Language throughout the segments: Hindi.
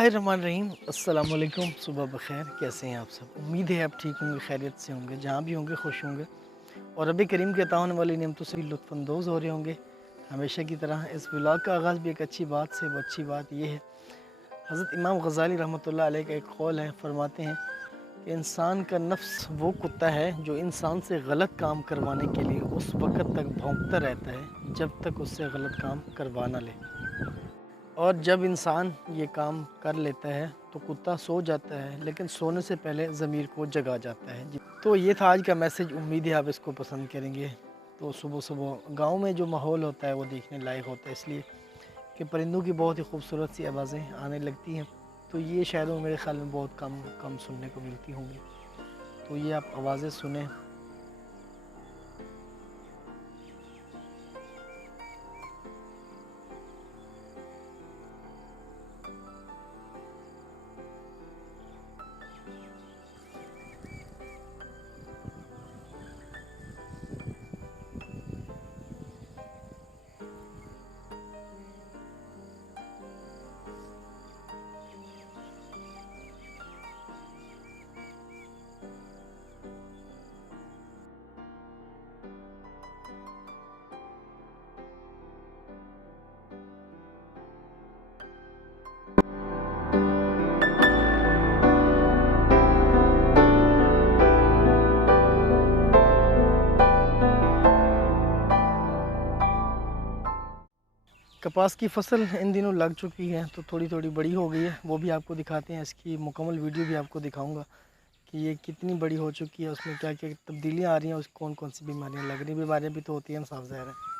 बिस्मिल्लाहिर्रहमानिर्रहीम। अस्सलाम वालेकुम। सुबह बखैर। कैसे हैं आप सब? उम्मीद है आप ठीक होंगे, खैरियत से होंगे, जहाँ भी होंगे खुश होंगे और रब करीम के अता होने वाली नेमतों से लुत्फ़अंदोज़ हो रहे होंगे। हमेशा की तरह इस व्लॉग का आगाज़ भी एक अच्छी बात से। वो अच्छी बात ये है, हज़रत इमाम गज़ाली रहमतुल्लाह अलैह का एक कौल है, फरमाते हैं कि इंसान का नफ्स वो कुत्ता है जो इंसान से गलत काम करवाने के लिए उस वक़्त तक भौंकता रहता है जब तक उससे गलत काम करवा ना ले, और जब इंसान ये काम कर लेता है तो कुत्ता सो जाता है, लेकिन सोने से पहले ज़मीर को जगा जाता है। तो ये था आज का मैसेज। उम्मीद है आप इसको पसंद करेंगे। तो सुबह सुबह गांव में जो माहौल होता है वो देखने लायक होता है, इसलिए कि परिंदों की बहुत ही खूबसूरत सी आवाज़ें आने लगती हैं। तो ये शहरों में मेरे ख़्याल में बहुत कम कम सुनने को मिलती होंगी। तो ये आप आवाज़ें सुने। कपास की फसल इन दिनों लग चुकी है, तो थोड़ी थोड़ी बड़ी हो गई है। वो भी आपको दिखाते हैं, इसकी मुकम्मल वीडियो भी आपको दिखाऊंगा कि ये कितनी बड़ी हो चुकी है, उसमें क्या क्या तब्दीलियाँ आ रही हैं, उस कौन कौन सी बीमारियाँ लग रही हैं। बीमारियाँ भी तो होती हैं, साफ ज़ाहिर है।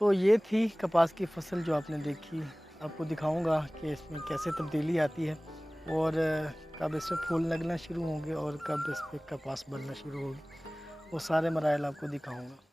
तो ये थी कपास की फसल जो आपने देखी। आपको दिखाऊंगा कि इसमें कैसे तब्दीली आती है और कब इसमें फूल लगना शुरू होंगे और कब इस पर कपास बनना शुरू होगी। वो सारे मराइल आपको दिखाऊंगा।